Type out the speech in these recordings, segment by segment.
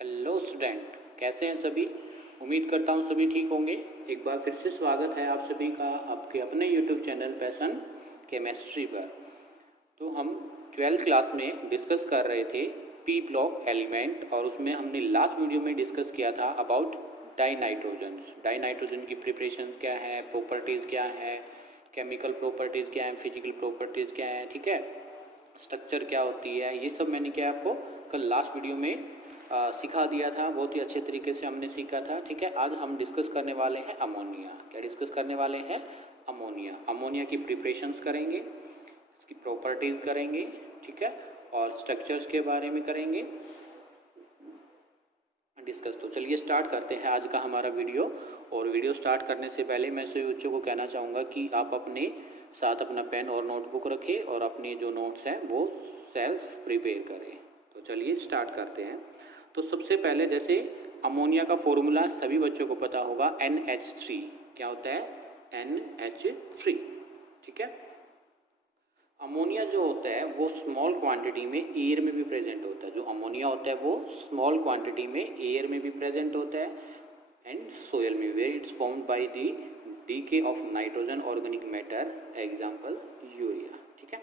Hello student, कैसे हैं सभी। उम्मीद करता हूं सभी ठीक होंगे। एक बार फिर से स्वागत है आप सभी का आपके अपने यूट्यूब चैनल पैशन केमिस्ट्री पर। तो हम 12th क्लास में डिस्कस कर रहे थे पी ब्लॉक एलिमेंट, और उसमें हमने लास्ट वीडियो में डिस्कस किया था अबाउट डाइनाइट्रोजन्स। डाइनाइट्रोजन की प्रिपरेशन क्या है, प्रॉपर्टीज़ क्या है, केमिकल प्रॉपर्टीज़ क्या है, फिजिकल प्रॉपर्टीज़ क्या है, ठीक है, स्ट्रक्चर क्या होती है, ये सब मैंने क्या आपको कल लास्ट वीडियो में सिखा दिया था। बहुत ही अच्छे तरीके से हमने सीखा था। ठीक है, आज हम डिस्कस करने वाले हैं अमोनिया। क्या डिस्कस करने वाले हैं? अमोनिया। अमोनिया की प्रिपरेशंस करेंगे, इसकी प्रॉपर्टीज़ करेंगे, ठीक है, और स्ट्रक्चर्स के बारे में करेंगे डिस्कस। तो चलिए स्टार्ट करते हैं आज का हमारा वीडियो। और वीडियो स्टार्ट करने से पहले मैं सभी बच्चों को कहना चाहूँगा कि आप अपने साथ अपना पेन और नोटबुक रखें और अपने जो नोट्स हैं वो सेल्फ प्रिपेयर करें। तो चलिए स्टार्ट करते हैं। तो सबसे पहले जैसे अमोनिया का फॉर्मूला सभी बच्चों को पता होगा NH3। क्या होता है? NH3। ठीक है, अमोनिया जो होता है वो स्मॉल क्वांटिटी में एयर में भी प्रेजेंट होता है। जो अमोनिया होता है वो स्मॉल क्वांटिटी में एयर में भी प्रेजेंट होता है एंड सोयल में, where it's formed by the decay of nitrogen organic matter, example urea. ठीक है,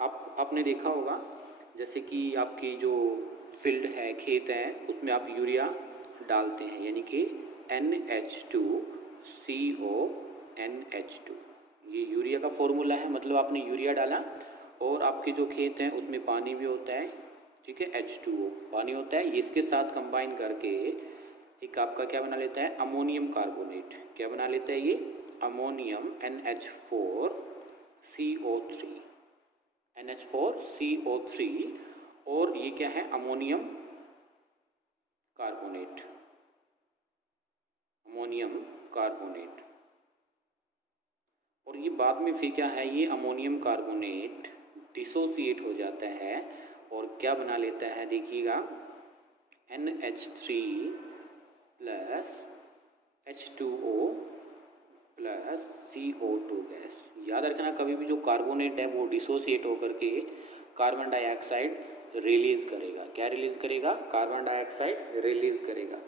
आपने देखा होगा जैसे कि आपकी जो फील्ड है, खेत है, उसमें आप यूरिया डालते हैं, यानी कि NH2CO NH2, ये यूरिया का फॉर्मूला है। मतलब आपने यूरिया डाला और आपके जो खेत हैं उसमें पानी भी होता है, ठीक है, H2O पानी होता है। इसके साथ कंबाइन करके एक आपका क्या बना लेता है? Ammonium carbonate. क्या बना लेता है ये? Ammonium NH4CO3, NH4CO3। और ये क्या है? Ammonium carbonate, ammonium carbonate. और ये बाद में फिर क्या है? ये अमोनियम कार्बोनेट डिसोसिएट हो जाता है और क्या बना लेता है? देखिएगा, NH3 plus H2O plus CO2 gas. याद रखना, कभी भी जो कार्बोनेट है वो डिसोसिएट होकर के कार्बन डाइऑक्साइड रिलीज़ करेगा। क्या रिलीज़ करेगा? कार्बन डाइऑक्साइड रिलीज़ करेगा।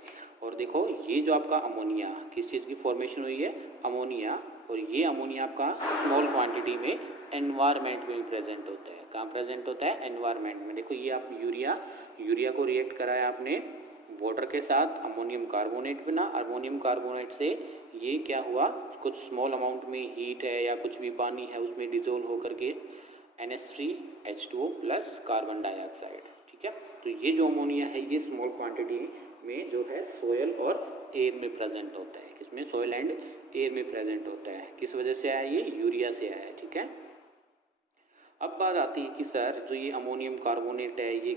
और देखो, ये जो आपका अमोनिया किस चीज़ की फॉर्मेशन हुई है? अमोनिया। और ये अमोनिया आपका स्मॉल क्वांटिटी में एनवायरनमेंट में भी प्रेजेंट होता है। कहाँ प्रेजेंट होता है? एनवायरनमेंट में। देखो, ये आप यूरिया को रिएक्ट कराया आपने वाटर के साथ, अमोनियम कार्बोनेट बना। अमोनियम कार्बोनेट से ये क्या हुआ? कुछ स्मॉल अमाउंट में हीट है या कुछ भी पानी है उसमें डिजोल्व होकर के NH3H2O प्लस कार्बन डाइऑक्साइड। ठीक है, तो ये जो अमोनिया है ये स्मॉल क्वांटिटी में जो है सोयल और एयर में प्रेजेंट होता है। किसमें? सोयल एंड एयर में प्रेजेंट होता है। किस वजह से आया? ये यूरिया से आया है। ठीक है, अब बात आती है कि सर जो ये अमोनियम कार्बोनेट है ये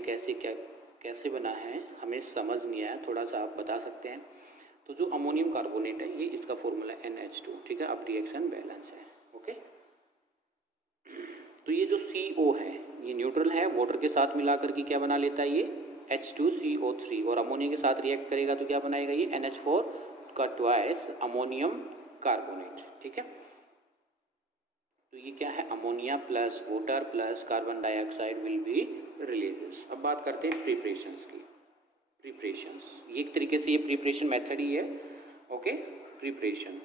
कैसे बना है, हमें समझ नहीं आया, थोड़ा सा आप बता सकते हैं। तो जो अमोनियम कार्बोनेट है ये इसका फॉर्मूला NH2। ठीक है, अब रिएक्शन बैलेंस है। ओके, तो ये जो CO है ये न्यूट्रल है, वाटर के साथ मिलाकर के क्या बना लेता है? ये H2CO3। और अमोनिया के साथ रिएक्ट करेगा तो क्या बनाएगा? ये NH4 का ट्वाइस अमोनियम कार्बोनेट। ठीक है, तो ये क्या है? Ammonia plus water plus carbon dioxide will be release. अब बात करते हैं प्रिपरेशंस की। प्रिपरेशंस ये एक तरीके से ये प्रिपरेशन मेथड ही है। Okay, preparations.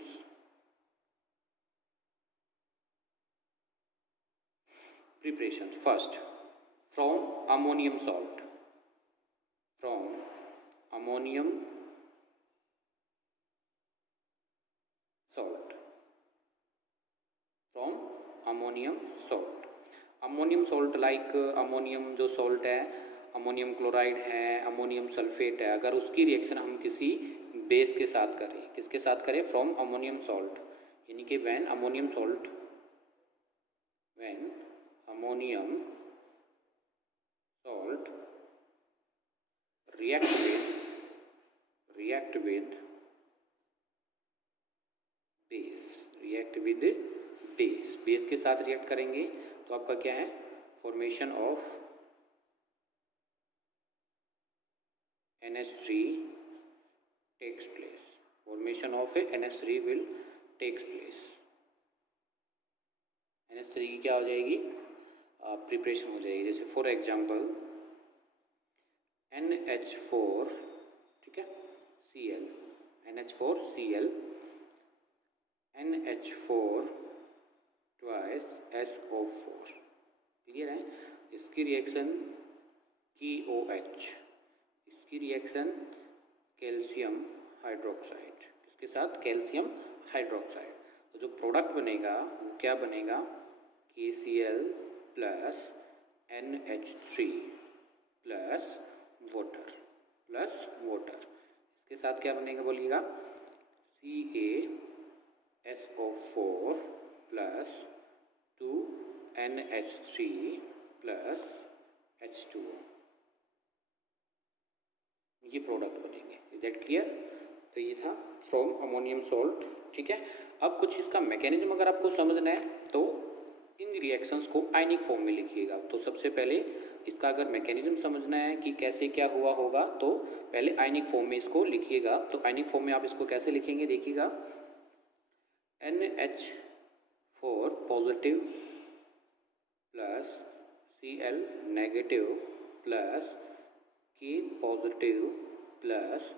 Preparation first, from ammonium salt, from ammonium salt, from ammonium salt। Ammonium salt like ammonium जो सॉल्ट है, अमोनियम क्लोराइड है, अमोनियम सल्फेट है, अगर उसकी रिएक्शन हम किसी बेस के साथ करें, किसके साथ करें? फ्रॉम अमोनियम सॉल्ट, यानी कि when ammonium salt, when ammonium salt react with base के साथ रिएक्ट करेंगे तो आपका क्या है? Formation of NH3 takes place. Formation of NH3 will takes place. NH3 की क्या हो जाएगी? प्रिपरेशन हो जाएगी। जैसे फॉर एग्जांपल NH4 ठीक है, Cl, NH4Cl, NH4 twice SO4, clear है। इसकी रिएक्शन KOH, इसकी रिएक्शन कैल्शियम हाइड्रोक्साइड, इसके साथ कैल्शियम हाइड्रोक्साइड, तो जो प्रोडक्ट बनेगा वो क्या बनेगा, KCl plus NH3 plus water, इसके साथ क्या बनेगा बोलिएगा, CaSO4 plus 2NH3 plus H2O, ये प्रोडक्ट बनेंगे। Is that clear. तो ये था फ्रॉम अमोनियम सॉल्ट, ठीक है। अब कुछ इसका मैकेनिज्म अगर आपको समझना है तो इन रिएक्शंस को आयनिक फॉर्म में लिखिएगा। तो सबसे पहले इसका अगर मैकेनिज्म समझना है कि कैसे क्या हुआ होगा तो पहले आयनिक फॉर्म में इसको लिखिएगा। तो आयनिक फॉर्म में आप इसको कैसे लिखेंगे देखिएगा, NH4 positive plus Cl negative plus K positive plus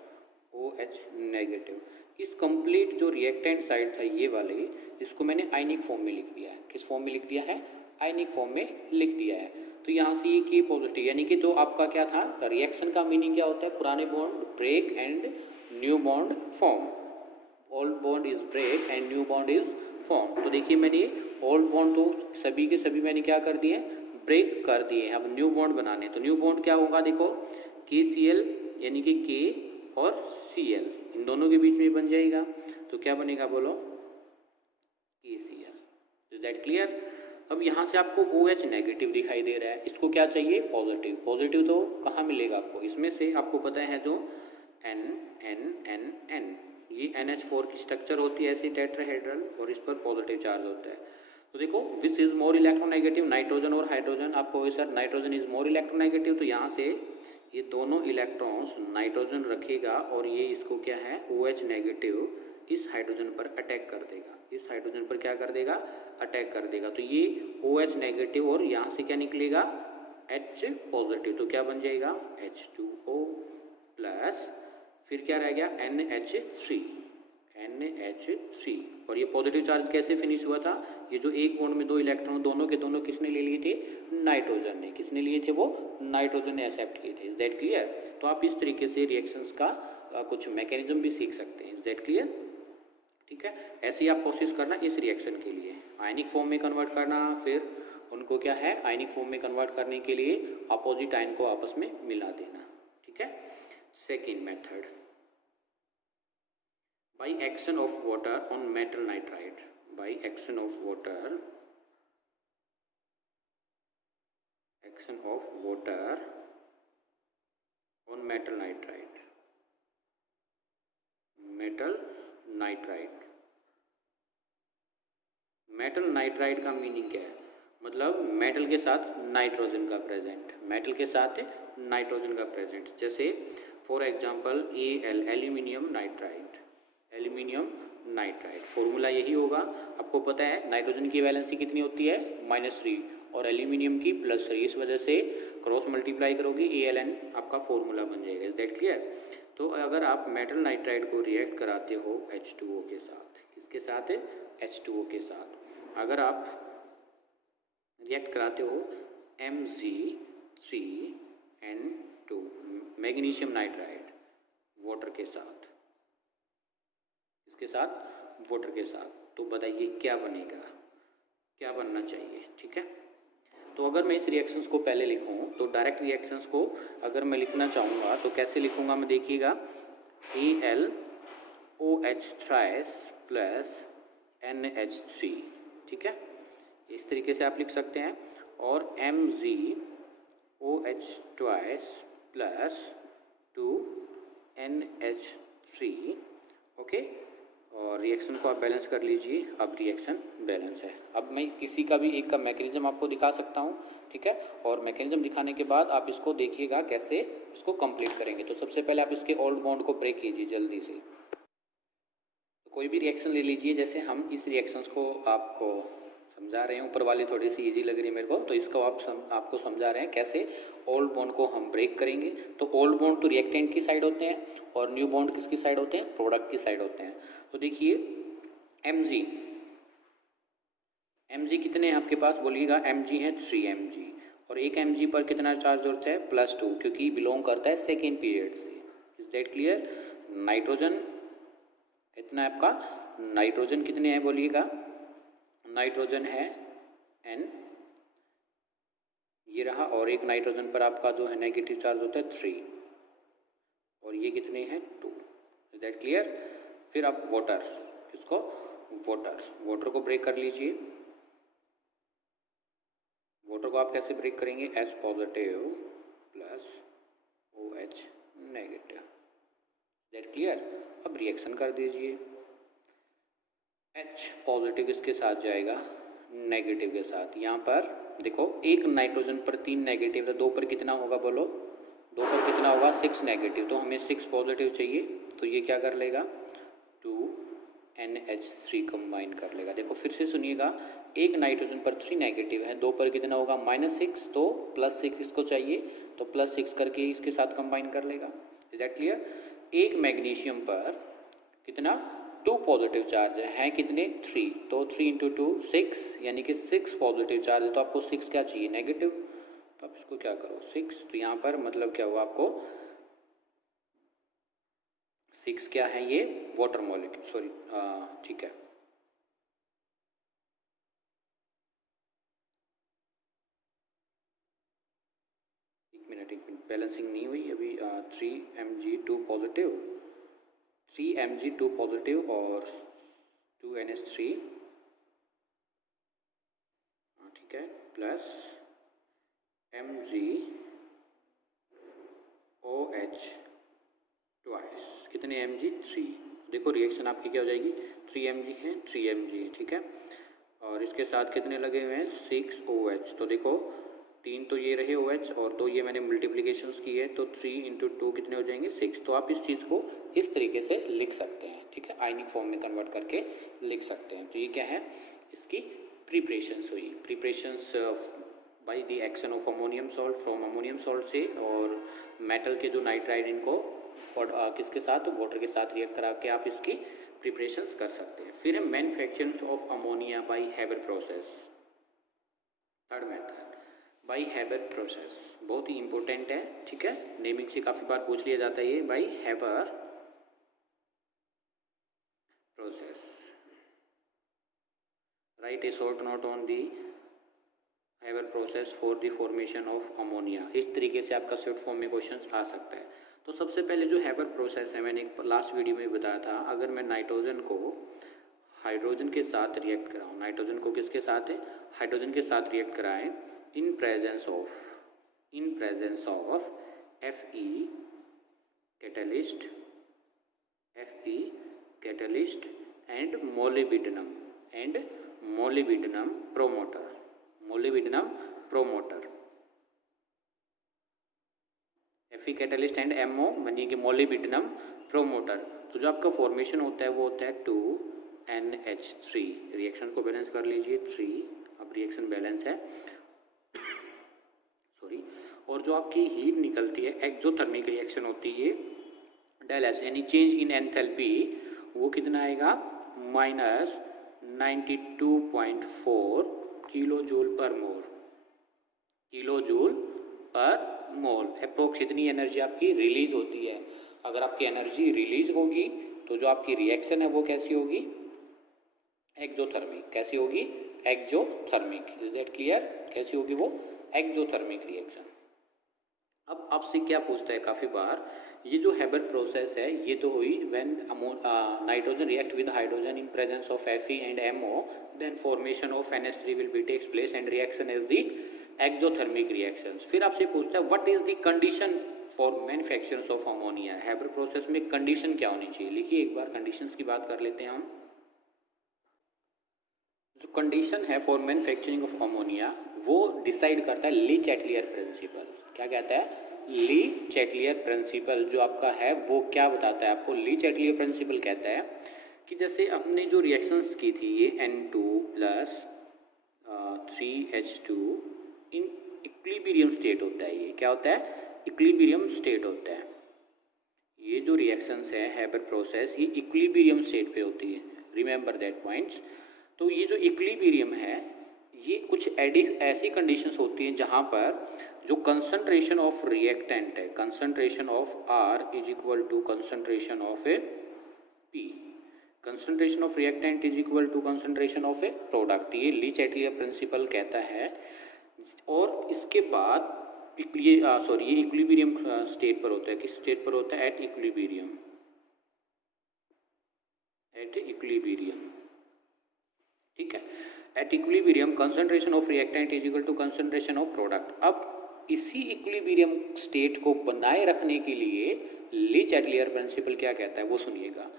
OH negative. इस कंप्लीट जो रिएक्टेंट साइड था ये वाले, इसको मैंने आयनिक फॉर्म में लिख दिया है। किस फॉर्म में लिख दिया है, आयनिक फॉर्म में लिख दिया है। तो यहाँ से ये K पॉजिटिव, यानी कि जो आपका क्या था, रिएक्शन का मीनिंग क्या होता है, पुराने bond break and new bond form, old bond is break and new bond is form. तो देखिए मैंने ओल्ड बॉन्ड तो सभी के सभी मैंने क्या कर दिए, ब्रेक कर दिए। अब न्यू बॉन्ड बनाने, तो न्यू बॉन्ड क्या होगा, देखो KCl यानी कि K और Cl इन दोनों के बीच में बन जाएगा। तो क्या बनेगा बोलो, KCl। Is that clear. अब यहाँ से आपको OH नेगेटिव दिखाई दे रहा है, इसको क्या चाहिए, पॉजिटिव। पॉजिटिव तो कहाँ मिलेगा आपको, इसमें से आपको पता है जो N, ये NH4 की स्ट्रक्चर होती है ऐसी टेट्राहेड्रल, और इस पर पॉजिटिव चार्ज होता है। तो देखो this is more electronegative, nitrogen और हाइड्रोजन, आपको sir nitrogen is more electronegative, तो यहाँ से ये दोनों इलेक्ट्रॉन्स नाइट्रोजन रखेगा और ये इसको क्या है, OH नेगेटिव इस हाइड्रोजन पर अटैक कर देगा, इस हाइड्रोजन पर क्या कर देगा, अटैक कर देगा। तो ये OH नेगेटिव और यहाँ से क्या निकलेगा, H पॉजिटिव, तो क्या बन जाएगा H2O प्लस फिर क्या रह गया NH3, और ये पॉजिटिव चार्ज कैसे फिनिश हुआ था, ये जो एक बॉन्ड में दो इलेक्ट्रॉन दोनों के दोनों किसने ले लिए थे, नाइट्रोजन ने, किसने लिए थे, वो नाइट्रोजन ने एक्सेप्ट किए थे। Is that clear. तो आप इस तरीके से रिएक्शंस का कुछ मैकेनिज्म भी सीख सकते हैं। इज दैट क्लियर, ठीक है। ऐसे ही आप कोशिश करना इस रिएक्शन के लिए आयनिक फॉर्म में कन्वर्ट करना, फिर उनको क्या है, आयनिक फॉर्म में कन्वर्ट करने के लिए अपोजिट आयन को आपस में मिला देना, ठीक है। Second method, by action of water on metal nitride, by action of water on metal nitride, metal nitride का मीनिंग क्या है, मतलब मेटल के साथ नाइट्रोजन का प्रेजेंट, मेटल के साथ नाइट्रोजन का प्रेजेंट। जैसे for example Al, aluminium nitride, formula यही होगा, आपको पता है नाइट्रोजन की वैलेंसी कितनी होती है, -3 और एल्यूमिनियम की +3, इस वजह से क्रॉस मल्टीप्लाई करोगे Aln आपका फॉर्मूला बन जाएगा। Is that clear. तो अगर आप मेटल नाइट्राइड को रिएक्ट कराते हो H2O के साथ, किसके साथ, H2O के साथ, अगर आप रिएक्ट कराते हो Mg3N2 मैग्नीशियम नाइट्राइड वाटर के साथ, इसके साथ वाटर के साथ, तो बताइए क्या बनेगा, क्या बनना चाहिए, ठीक है। तो अगर मैं इस रिएक्शंस को पहले लिखूं तो डायरेक्ट रिएक्शंस को अगर मैं लिखना चाहूँगा तो कैसे लिखूँगा मैं, देखिएगा AlOH थ्राइस प्लस NH3, ठीक है, इस तरीके से आप लिख सकते हैं। और MgOH twice plus 2NH3, okay. और रिएक्शन को आप बैलेंस कर लीजिए। अब रिएक्शन बैलेंस है। अब मैं किसी का भी एक का मैकेनिज्म आपको दिखा सकता हूँ, ठीक है, और मैकेनिज्म दिखाने के बाद आप इसको देखिएगा कैसे इसको कंप्लीट करेंगे। तो सबसे पहले आप इसके ओल्ड बॉन्ड को ब्रेक कीजिए जल्दी से। तो कोई भी रिएक्शन ले लीजिए, जैसे हम इस रिएक्शंस को आपको समझा रहे हैं, ऊपर वाली थोड़ी सी इजी लग रही है मेरे को, तो इसको आपको समझा रहे हैं कैसे ओल्ड बॉन्ड को हम ब्रेक करेंगे। तो ओल्ड बॉन्ड तो रिएक्टेंट की साइड होते हैं और न्यू बॉन्ड किसकी साइड होते हैं, प्रोडक्ट की साइड होते हैं। तो देखिए mg कितने हैं आपके पास, बोलिएगा mg है 3 mg, और एक mg पर कितना चार्ज होता है, +2, क्योंकि बिलोंग करता है सेकेंड पीरियड से। Is that clear. नाइट्रोजन कितना है आपका, नाइट्रोजन कितने हैं बोलिएगा, नाइट्रोजन है n, ये रहा, और एक नाइट्रोजन पर आपका जो है नेगेटिव चार्ज होता है 3, और ये कितने हैं 2। Is that clear. फिर आप वाटर, इसको वाटर को ब्रेक कर लीजिए। वाटर को आप कैसे ब्रेक करेंगे, H positive plus OH negative. That clear. अब रिएक्शन कर दीजिए, H पॉजिटिव इसके साथ जाएगा नेगेटिव के साथ। यहाँ पर देखो एक नाइट्रोजन पर 3 नेगेटिव है, 2 पर कितना होगा बोलो, 2 पर कितना होगा 6 नेगेटिव, तो हमें 6 पॉजिटिव चाहिए, तो ये क्या कर लेगा 2NH3 कंबाइन कर लेगा। देखो फिर से सुनिएगा, एक नाइट्रोजन पर 3 नेगेटिव है, 2 पर कितना होगा -6, तो +6 इसको चाहिए, तो +6 करके इसके साथ कंबाइन कर लेगा। Is that clear. एक मैग्नीशियम पर कितना 2 पॉजिटिव चार्ज है कितने 3, तो 3 × 2 6, यानी कि 6 पॉजिटिव चार्ज है, तो आपको 6 क्या चाहिए नेगेटिव, तो आप इसको क्या करो 6, तो यहाँ पर मतलब क्या हुआ आपको 6 क्या है ये वाटर मॉलिक्यूल, सॉरी ठीक है, एक मिनट बैलेंसिंग नहीं हुई अभी। 3Mg2 पॉजिटिव, 3Mg2 पॉजिटिव और 2NH3, ठीक है, प्लस MgOH ट्वाइस, कितने Mg 3। देखो रिएक्शन आपकी क्या हो जाएगी, 3Mg है 3Mg है, ठीक है, और इसके साथ कितने लगे हुए हैं 6OH, तो देखो 3 तो ये रहे OH और 2 ये मैंने मल्टीप्लिकेशंस की है, तो 3 × 2 कितने हो जाएंगे 6। तो आप इस चीज़ को इस तरीके से लिख सकते हैं, ठीक है, आयनिक फॉर्म में कन्वर्ट करके लिख सकते हैं। तो ये क्या है, इसकी प्रिपरेशंस हुई, preparations by the action of ammonium salt from ammonium salt से, और मेटल के जो नाइट्राइड इनको और किसके साथ वाटर के साथ रिएक्ट करा के आप इसकी प्रिपरेशंस कर सकते हैं। फिर है manufacturing of ammonia bye Haber process, third method by Haber process, बहुत ही इंपॉर्टेंट है, ठीक है, नेमिंग से काफ़ी बार पूछ लिया जाता है ये, by Haber process. Write a short note on the Haber process for the formation of ammonia. इस तरीके से आपका शॉर्ट फॉर्म में क्वेश्चन आ सकता है। तो सबसे पहले जो हैबर प्रोसेस है, मैंने एक लास्ट वीडियो में बताया था, अगर मैं नाइट्रोजन को हाइड्रोजन के साथ रिएक्ट कराऊँ, नाइट्रोजन को किसके साथ है, हाइड्रोजन के साथ रिएक्ट कराएं in presence of Fe catalyst and molybdenum promoter, Fe catalyst and MO बनिए molybdenum promoter। तो जो आपका फॉर्मेशन होता है वो होता है 2NH3। रिएक्शन को बैलेंस कर लीजिए 3, अब रिएक्शन बैलेंस है सॉरी, और जो आपकी हीट निकलती है एक्सोथर्मिक रिएक्शन होती है ΔS, यानी चेंज इन एंथैल्पी, वो कितना आएगा -92.4 किलोजूल पर मोल। अप्रोक्स इतनी एनर्जी आपकी रिलीज होती है। अगर आपकी एनर्जी रिलीज होगी तो जो आपकी रिएक्शन है वो कैसी होगी, एक्सोथर्मिक। कैसी होगी, एक्सोथर्मिक। इज दैट क्लियर, कैसी होगी वो, एक्सोथर्मिक रिएक्शन। अब आपसे क्या पूछता है काफ़ी बार, ये जो हैबर प्रोसेस है ये तो हुई when nitrogen react with hydrogen in presence of Fe and MO, then formation of NH3 will be takes place and reaction is the exothermic reaction. फिर आपसे पूछता है what is the condition for manufacturing of ammonia. Haber process में condition क्या होनी चाहिए, लिखिए एक बार कंडीशंस की बात कर लेते हैं हम। जो कंडीशन है फॉर मैन्युफैक्चरिंग ऑफ अमोनिया वो डिसाइड करता है ली चैटलियर प्रिंसिपल। क्या कहता है, ली चैटलियर प्रिंसिपल जो आपका है वो क्या बताता है आपको, ली चैटलियर प्रिंसिपल कहता है कि जैसे अपने जो रिएक्शंस की थी ये N2 plus 3H2 in equilibrium state होता है। ये क्या होता है? इक्विलिब्रियम स्टेट होता है। ये जो रिएक्शंस है हैबर प्रोसेस, ये इक्विलिब्रियम स्टेट पे होती है। Remember that points. तो ये जो इक्विलिब्रियम है, ये कुछ ऐसी कंडीशंस होती हैं जहाँ पर जो कंसंट्रेशन ऑफ रिएक्टेंट है, concentration of R is equal to concentration of a P, concentration of reactant is equal to concentration of a product. ये ली चैटलियर प्रिंसिपल कहता है। और इसके बाद ये इक्विलिब्रियम स्टेट पर होता है। किस स्टेट पर होता है? At equilibrium, at equilibrium. ठीक है, at equilibrium concentration of reactant is equal to concentration of product. अब इसी इक्विलिब्रियम स्टेट को बनाए रखने के लिए ली चैटलियर प्रिंसिपल क्या कहता है वो सुनिएगा।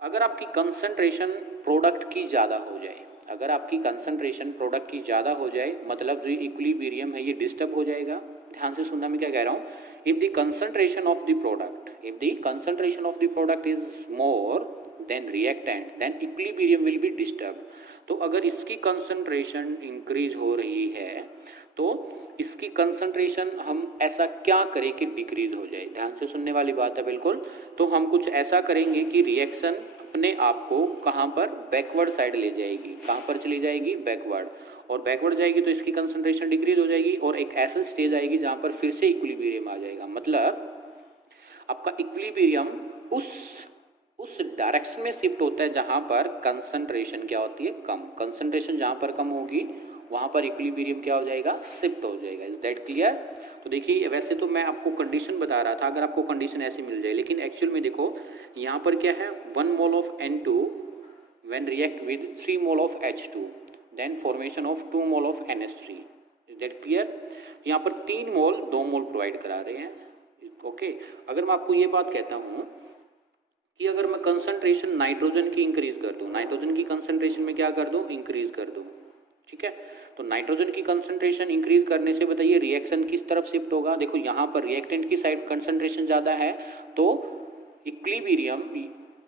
अगर आपकी कंसंट्रेशन प्रोडक्ट की ज़्यादा हो जाए, अगर आपकी कंसंट्रेशन प्रोडक्ट की ज़्यादा हो जाए, मतलब जो इक्विलिब्रियम है ये डिस्टर्ब हो जाएगा। ध्यान से सुनना, मैं क्या कह रहा हूँ। If the concentration of the product, if the concentration of the product is more than reactant, then equilibrium will be disturb. तो अगर इसकी कंसंट्रेशन इंक्रीज हो रही है तो इसकी कंसंट्रेशन हम ऐसा क्या करें कि डिक्रीज हो जाए। ध्यान से सुनने वाली बात है बिल्कुल। तो हम कुछ ऐसा करेंगे कि रिएक्शन अपने आप को कहाँ पर? बैकवर्ड साइड ले जाएगी। कहाँ पर चली जाएगी? बैकवर्ड। और बैकवर्ड जाएगी तो इसकी कंसंट्रेशन डिक्रीज हो जाएगी और एक ऐसा स्टेज आएगी जहाँ पर फिर से इक्विलिब्रियम आ जाएगा। मतलब आपका इक्विलिब्रियम उस डायरेक्शन में शिफ्ट होता है जहाँ पर कंसंट्रेशन क्या होती है? कम। कंसंट्रेशन जहाँ पर कम होगी वहाँ पर इक्विलिब्रियम क्या हो जाएगा? शिफ्ट हो जाएगा। Is that clear? तो देखिए, वैसे तो मैं आपको कंडीशन बता रहा था, अगर आपको कंडीशन ऐसी मिल जाए, लेकिन एक्चुअल में देखो यहाँ पर क्या है? 1 mole of N2 when react with 3 mole of H2 then formation of 2 mole of NH3। Is that clear? यहाँ पर 3 मोल 2 मोल प्रोवाइड करा रहे हैं। ओके, अगर मैं आपको ये बात कहता हूँ कि अगर मैं कंसंट्रेशन नाइट्रोजन की इंक्रीज कर दूं, नाइट्रोजन की कंसंट्रेशन में क्या कर दूं? इंक्रीज कर दूं। ठीक है, तो नाइट्रोजन की कंसंट्रेशन इंक्रीज करने से बताइए रिएक्शन किस तरफ शिफ्ट होगा? देखो यहाँ पर रिएक्टेंट की साइड कंसंट्रेशन ज़्यादा है तो इक्विलिब्रियम,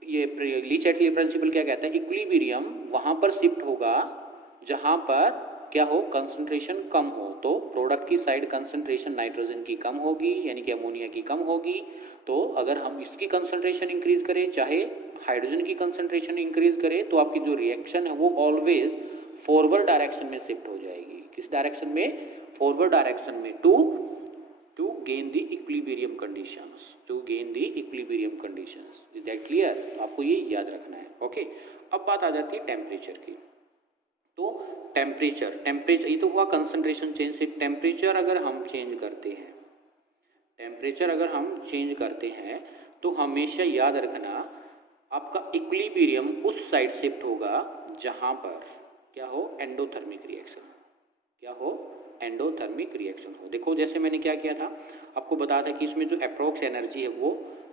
ये ली चैटलियर प्रिंसिपल क्या कहता है? इक्विलिब्रियम वहाँ पर शिफ्ट होगा जहाँ पर क्या हो? कंसंट्रेशन कम हो। तो प्रोडक्ट की साइड कंसंट्रेशन नाइट्रोजन की कम होगी, यानी कि अमोनिया की कम होगी। तो अगर हम इसकी कंसंट्रेशन इंक्रीज करें, चाहे हाइड्रोजन की कंसंट्रेशन इंक्रीज करें, तो आपकी जो रिएक्शन है वो ऑलवेज फॉरवर्ड डायरेक्शन में शिफ्ट हो जाएगी। किस डायरेक्शन में? फॉरवर्ड डायरेक्शन में, to gain the equilibrium conditions, to gain the equilibrium conditions. Is that clear? आपको ये याद रखना है। ओके, अब बात आ जाती है टेम्परेचर की। तो टेम्परेचर ये तो हुआ कंसंट्रेशन चेंज से। टेम्परेचर अगर हम चेंज करते हैं, टेम्परेचर अगर हम चेंज करते हैं तो हमेशा याद रखना आपका इक्विलिब्रियम उस साइड शिफ्ट होगा जहाँ पर क्या हो? Endothermic reaction. क्या हो? एंडोथर्मिक रिएक्शन हो। देखो जैसे मैंने क्या किया था, आपको बताया था कि इसमें जो अप्रोक्स एनर्जी है वो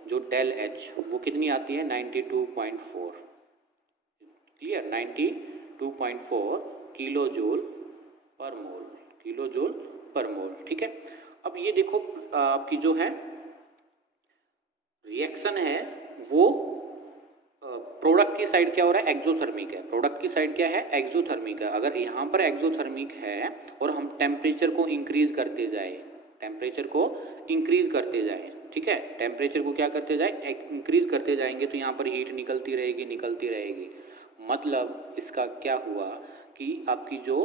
जो डेल एच वो कितनी आती है? 92.4। क्लियर? 92.4 किलो जूल पर मोल, किलो जूल पर मोल। ठीक है, अब ये देखो आपकी जो है रिएक्शन है वो प्रोडक्ट की साइड क्या हो रहा है? एक्सोथर्मिक है। प्रोडक्ट की साइड क्या है? एक्सोथर्मिक है। अगर यहाँ पर एक्सोथर्मिक है और हम टेम्परेचर को इंक्रीज करते जाए, टेम्परेचर को इंक्रीज करते जाए, ठीक है, टेम्परेचर को क्या करते जाए? इंक्रीज करते जाएंगे तो यहाँ पर हीट निकलती रहेगी, निकलती रहेगी। मतलब इसका क्या हुआ कि आपकी जो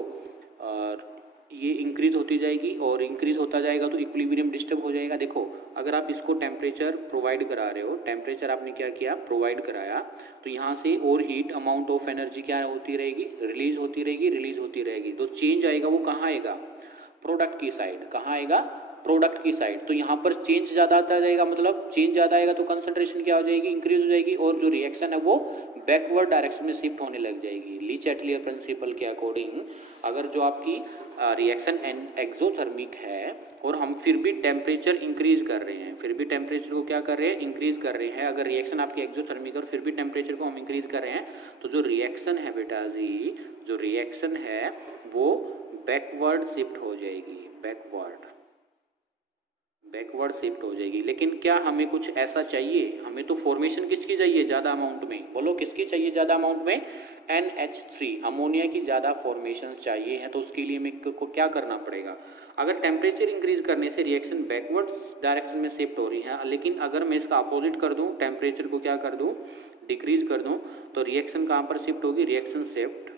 ये इंक्रीज होती जाएगी और इंक्रीज होता जाएगा तो इक्विलिब्रियम डिस्टर्ब हो जाएगा। देखो अगर आप इसको टेम्परेचर प्रोवाइड करा रहे हो, टेम्परेचर आपने क्या किया? प्रोवाइड कराया, तो यहाँ से और हीट अमाउंट ऑफ एनर्जी क्या होती रहेगी? रिलीज होती रहेगी, रिलीज होती रहेगी। तो चेंज आएगा वो कहाँ आएगा? प्रोडक्ट की साइड। कहाँ आएगा? प्रोडक्ट की साइड। तो यहाँ पर चेंज ज़्यादा आता जाएगा, मतलब चेंज ज़्यादा आएगा तो कंसंट्रेशन क्या हो जाएगी? इंक्रीज हो जाएगी और जो रिएक्शन है वो बैकवर्ड डायरेक्शन में शिफ्ट होने लग जाएगी। ली चैटलियर प्रिंसिपल के अकॉर्डिंग अगर जो आपकी रिएक्शन एक्सोथर्मिक है और हम फिर भी टेम्परेचर इंक्रीज कर रहे हैं, फिर भी टेम्परेचर को क्या कर रहे हैं? इंक्रीज कर रहे हैं। अगर रिएक्शन आपकी एक्सोथर्मिक और फिर भी टेम्परेचर को हम इंक्रीज कर रहे हैं तो जो रिएक्शन है बेटा जी, जो रिएक्शन है वो बैकवर्ड शिफ्ट हो जाएगी, बैकवर्ड, बैकवर्ड शिफ्ट हो जाएगी। लेकिन क्या हमें कुछ ऐसा चाहिए, हमें तो फॉर्मेशन किसकी चाहिए ज़्यादा अमाउंट में, बोलो किसकी चाहिए ज़्यादा अमाउंट में, NH3 अमोनिया की ज़्यादा फॉर्मेशन चाहिए है। तो उसके लिए मेरे को क्या करना पड़ेगा, अगर टेम्परेचर इंक्रीज करने से रिएक्शन बैकवर्ड डायरेक्शन में शिफ्ट हो रही है, लेकिन अगर मैं इसका अपोजिट कर दूं, टेम्परेचर को क्या कर दूं, डिक्रीज कर दूं, तो रिएक्शन कहाँ पर शिफ्ट होगी, reaction shift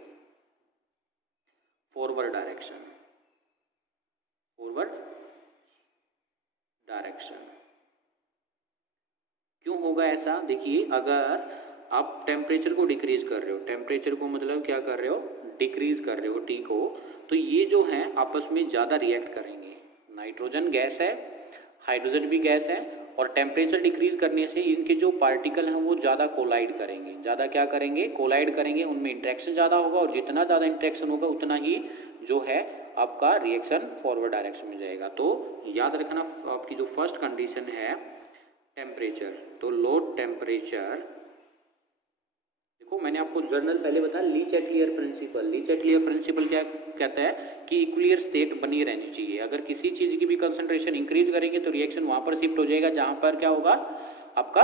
forward direction, forward direction. क्यों होगा ऐसा, देखिए अगर आप टेम्परेचर को डिक्रीज कर रहे हो, टेम्परेचर को मतलब क्या कर रहे हो, डिक्रीज कर रहे हो टी को, तो ये जो है आपस में ज़्यादा रिएक्ट करेंगे। नाइट्रोजन गैस है, हाइड्रोजन भी गैस है, और टेम्परेचर डिक्रीज करने से इनके जो पार्टिकल हैं वो ज़्यादा कोलाइड करेंगे, ज़्यादा क्या करेंगे, कोलाइड करेंगे, उनमें इंट्रैक्शन ज़्यादा होगा, और जितना ज़्यादा इंट्रैक्शन होगा उतना ही जो है आपका रिएक्शन फॉरवर्ड डायरेक्शन में जाएगा। तो याद रखना आपकी जो फर्स्ट कंडीशन है टेम्परेचर, तो लो टेम्परेचर, देखो मैंने आपको जर्नल पहले बताया ली चैटलियर प्रिंसिपल। ली चैटलियर प्रिंसिपल क्या कहता है कि इक्विलिब्रियम स्टेट बनी रहनी चाहिए। अगर किसी चीज़ की भी कंसंट्रेशन इंक्रीज करेंगे तो रिएक्शन वहाँ पर शिफ्ट हो जाएगा जहाँ पर क्या होगा, आपका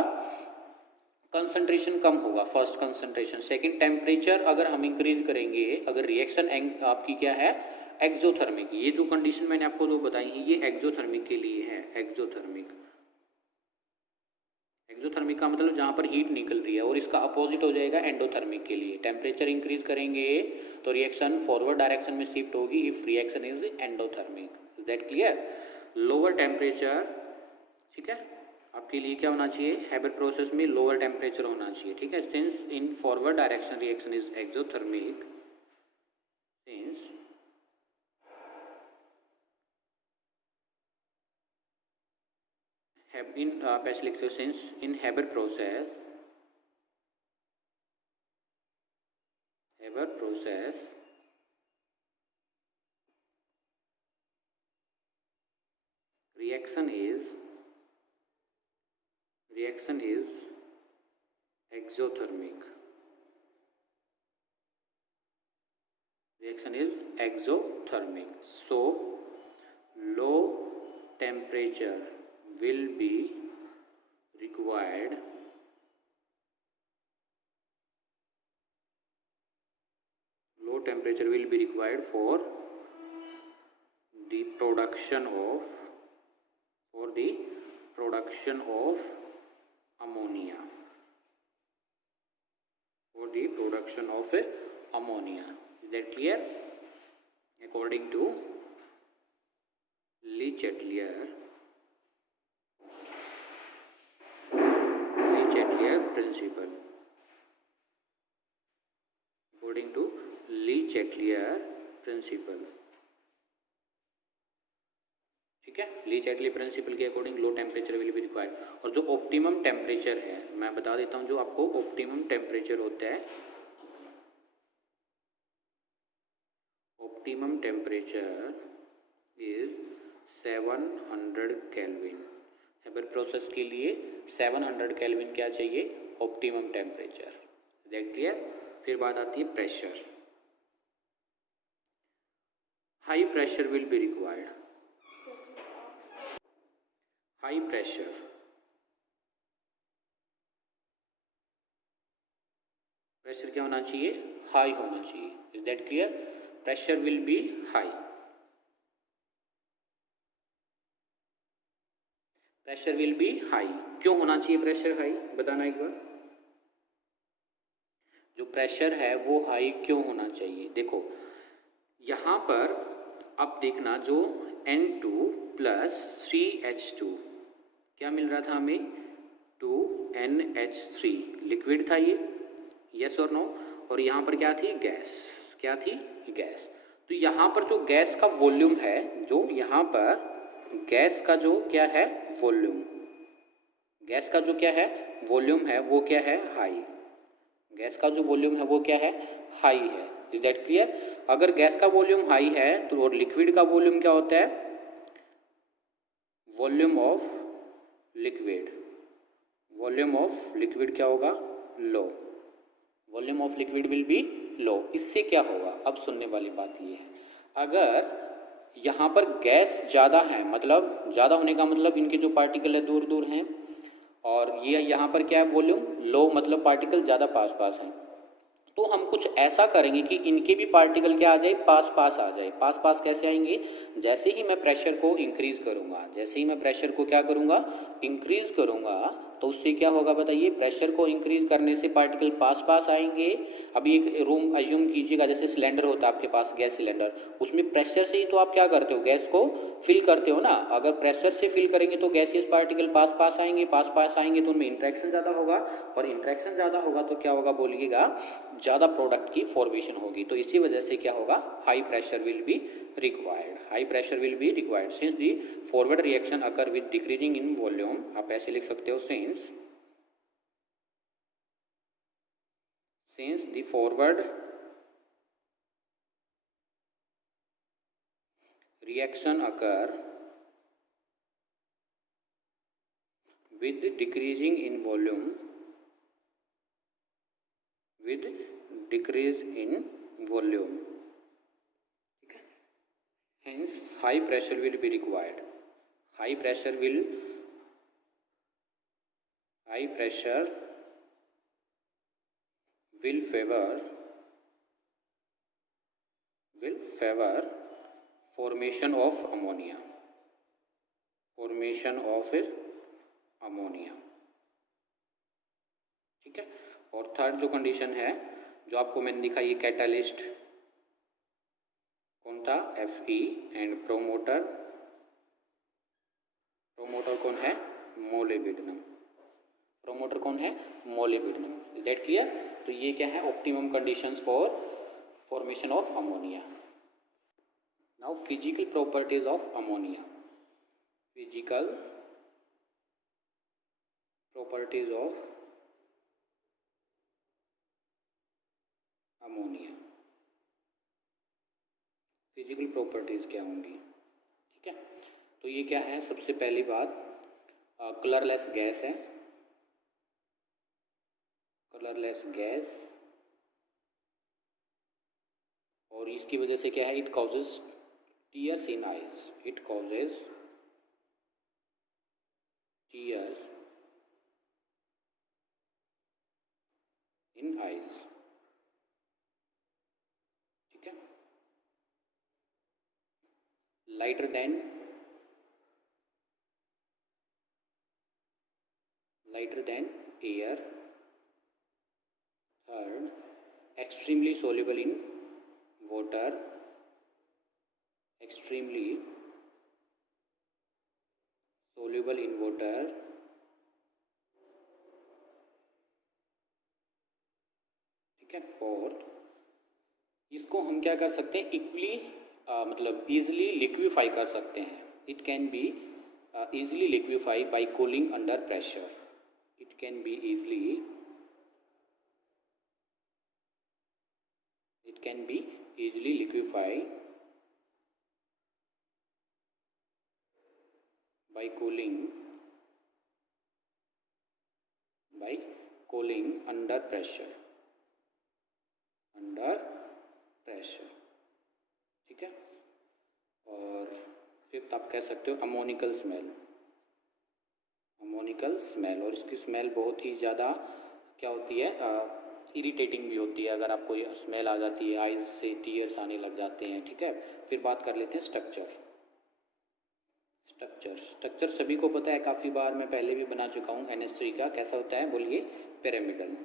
कंसंट्रेशन कम होगा, फर्स्ट कंसंट्रेशन। सेकंड टेम्परेचर अगर हम इंक्रीज करेंगे, अगर रिएक्शन आपकी क्या है, एक्सोथर्मिक, ये जो कंडीशन मैंने आपको जो बताई है ये एक्सोथर्मिक के लिए है। एक्सोथर्मिक, एक्सोथर्मिक का मतलब जहाँ पर हीट निकल रही है, और इसका अपोजिट हो जाएगा एंडोथर्मिक के लिए। टेम्परेचर इंक्रीज करेंगे तो रिएक्शन फॉरवर्ड डायरेक्शन में शिफ्ट होगी if reaction is endothermic. Is that clear. Lower temperature, ठीक है, आपके लिए क्या होना चाहिए, हैबर प्रोसेस में लोअर टेम्परेचर होना चाहिए, ठीक है। Since in forward direction reaction is exothermic, since in specific since in Haber process reaction is exothermic, reaction is exothermic, so low temperature will be required for the production of ammonia, is that clear? According to Le Chatelier principle, according to Le Chatelier principle, ठीक है। ली चैटली principal के according low temperature will be required. और जो optimum temperature है मैं बता देता हूँ, जो आपको ऑप्टिमम टेम्परेचर होता है, optimum temperature is 700 kelvin. Haber process के लिए 700 केल्विन क्या चाहिए, ऑप्टिमम टेम्परेचर। That clear. फिर बात आती है pressure. High pressure will be required. High pressure, pressure क्या होना चाहिए, हाई होना चाहिए। Is that clear. Pressure will be high, pressure will be high. क्यों होना चाहिए प्रेशर हाई, बताना एक बार। जो प्रेशर है वो हाई क्यों होना चाहिए, देखो यहाँ पर अब देखना, जो N2 + 3H2 क्या मिल रहा था हमें, 2NH3 लिक्विड था ये, यस और नो। और यहाँ पर क्या थी, गैस, क्या थी, गैस। तो यहाँ पर जो गैस का वॉल्यूम है, जो यहाँ पर गैस का जो क्या है वॉल्यूम, गैस का जो क्या है वॉल्यूम है वो क्या है, हाई। गैस का जो वॉल्यूम है वो क्या है, हाई है। Is that clear. अगर गैस का वॉल्यूम हाई है तो और लिक्विड का वॉल्यूम क्या होता है, volume of liquid, volume of liquid क्या होगा, low. Volume of liquid will be low. इससे क्या होगा, अब सुनने वाली बात ये है, अगर यहाँ पर गैस ज़्यादा है, मतलब ज़्यादा होने का मतलब इनके जो पार्टिकल है दूर दूर हैं, और ये यहाँ पर क्या है वॉल्यूम लो, मतलब पार्टिकल ज़्यादा पास पास हैं। तो हम कुछ ऐसा करेंगे कि इनके भी पार्टिकल क्या आ जाए, पास पास आ जाए। पास पास कैसे आएंगे, जैसे ही मैं प्रेशर को इंक्रीज़ करूँगा, जैसे ही मैं प्रेशर को क्या करूँगा, इंक्रीज़ करूँगा, तो उससे क्या होगा बताइए, प्रेशर को इंक्रीज़ करने से पार्टिकल पास पास आएंगे। अभी एक रूम अज्यूम कीजिएगा, जैसे सिलेंडर होता है आपके पास, गैस सिलेंडर, उसमें प्रेशर से ही तो आप क्या करते हो, गैस को फिल करते हो ना। अगर प्रेशर से फिल करेंगे तो गैसियस पार्टिकल पास पास आएंगे, पास पास आएंगे तो उनमें इंट्रैक्शन ज़्यादा होगा, और इंट्रैक्शन ज़्यादा होगा तो क्या होगा बोलिएगा, ज़्यादा प्रोडक्ट की फॉर्मेशन होगी। तो इसी वजह से क्या होगा, high pressure will be required, high pressure will be required since the forward reaction occur with decreasing in volume. आप ऐसे लिख सकते हो, since the forward reaction occur with decreasing in volume, with decrease in volume, ठीक है। Hence high pressure will be required, high pressure will favor formation of ammonia, ठीक है। और थर्ड जो कंडीशन है जो आपको मैंने दिखाई, कैटालिस्ट कौन था, Fe, एंड प्रोमोटर कौन है, मोलिब्डेनम, प्रोमोटर कौन है, मोलिब्डेनम। Is that clear. तो ये क्या है, optimum conditions for formation of ammonia. Now physical properties of ammonia, physical properties of ammonia, physical properties क्या होंगी, ठीक है। तो ये क्या है, सबसे पहली बात कलरलेस गैस है, कलरलेस गैस, और इसकी वजह से क्या है, it causes tears in eyes, it causes tears in eyes, ठीक है। Lighter than air, third extremely soluble in water, extremely soluble in water, ठीक है। फोर्थ, इसको हम क्या कर सकते हैं, इक्वली मतलब इजीली लिक्विफाई कर सकते हैं। It can be easily liquefy by cooling under pressure, it can be easily liquefied by cooling under pressure, ठीक है। और फिफ्थ आप कह सकते हो अमोनिकल स्मेल, और इसकी स्मेल बहुत ही ज़्यादा क्या होती है, इरिटेटिंग भी होती है। अगर आपको स्मेल आ जाती है, आइज से टीयर्स आने लग जाते हैं, ठीक है। फिर बात कर लेते हैं स्ट्रक्चर सभी को पता है, काफ़ी बार मैं पहले भी बना चुका हूँ NH3 का। कैसा होता है बोलिए, पिरामिडल।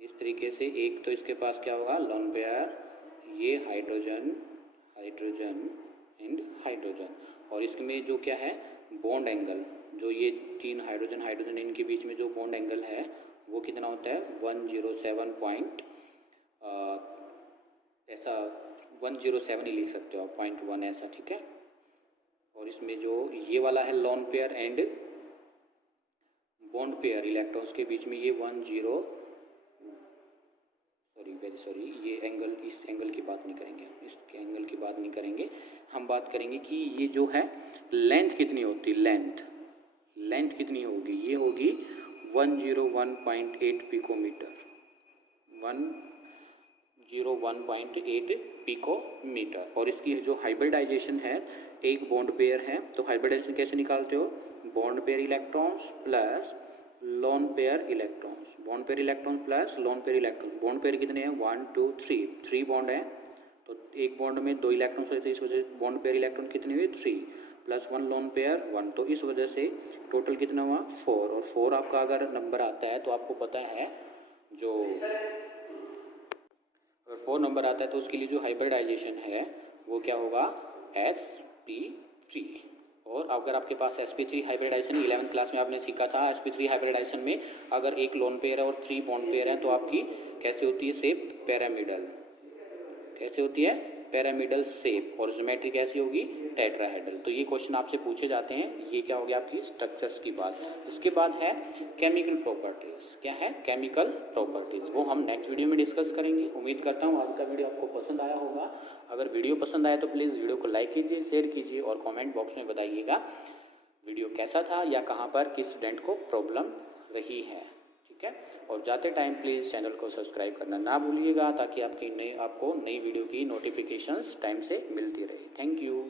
इस तरीके से एक तो इसके पास क्या होगा, लोन पेयर, ये हाइड्रोजन एंड हाइड्रोजन, और इसमें जो क्या है बॉन्ड एंगल, जो ये तीन हाइड्रोजन इनके बीच में जो बॉन्ड एंगल है वो कितना होता है, 107 पॉइंट, ऐसा 107 ही लिख सकते हो आप, 0.1 ऐसा, ठीक है। और इसमें जो ये वाला है lone pair and bond pair electrons के बीच में, ये ये एंगल, इस एंगल की बात नहीं करेंगे, इसके एंगल की बात नहीं करेंगे। हम बात करेंगे कि ये जो है लेंथ कितनी होती, लेंथ कितनी होगी, ये होगी 101.8 पिकोमीटर, 1.8 पिकोमीटर। और इसकी जो हाइब्रिडाइजेशन है, एक बॉन्ड पेयर है, तो हाइब्रिडाइजेशन कैसे निकालते हो, bond pair electrons plus lone pair electrons, bond pair electrons plus lone pair electrons. Bond pair कितने हैं, 1 2 3, 3 बॉन्ड है, तो एक बॉन्ड में 2 इलेक्ट्रॉन्स होते हैं, इस वजह से बॉन्ड पेयर इलेक्ट्रॉन कितने हुए, 3 प्लस 1 लोन पेयर 1, तो इस वजह से टोटल कितना हुआ, 4। और 4 आपका अगर नंबर आता है तो आपको पता है जो अगर 4 नंबर आता है तो उसके लिए जो हाइब्रिडाइजेशन है वो क्या होगा, sp3। और अगर आपके पास sp3 हाइब्रिडाइजेशन 11th क्लास में आपने सीखा था, sp3 हाइब्रिडाइजेशन में अगर एक लोन पेयर है और 3 बॉन्ड पेयर है तो आपकी कैसे होती है शेप, पिरामिडल। कैसे होती है, पिरामिडल शेप। और ज्योमेट्री कैसी होगी, टेट्राहेड्रल। तो ये क्वेश्चन आपसे पूछे जाते हैं। ये क्या हो गया आपकी स्ट्रक्चर्स की बात। इसके बाद है केमिकल प्रॉपर्टीज। क्या है, केमिकल प्रॉपर्टीज, वो हम नेक्स्ट वीडियो में डिस्कस करेंगे। उम्मीद करता हूँ आपका वीडियो आपको पसंद आया होगा। अगर वीडियो पसंद आया तो प्लीज़ वीडियो को लाइक कीजिए, शेयर कीजिए और कॉमेंट बॉक्स में बताइएगा वीडियो कैसा था या कहाँ पर किस स्टूडेंट को प्रॉब्लम रही है। ठीक है, और जाते टाइम प्लीज़ चैनल को सब्सक्राइब करना ना भूलिएगा ताकि आपको नई वीडियो की नोटिफिकेशंस टाइम से मिलती रहे। Thank you.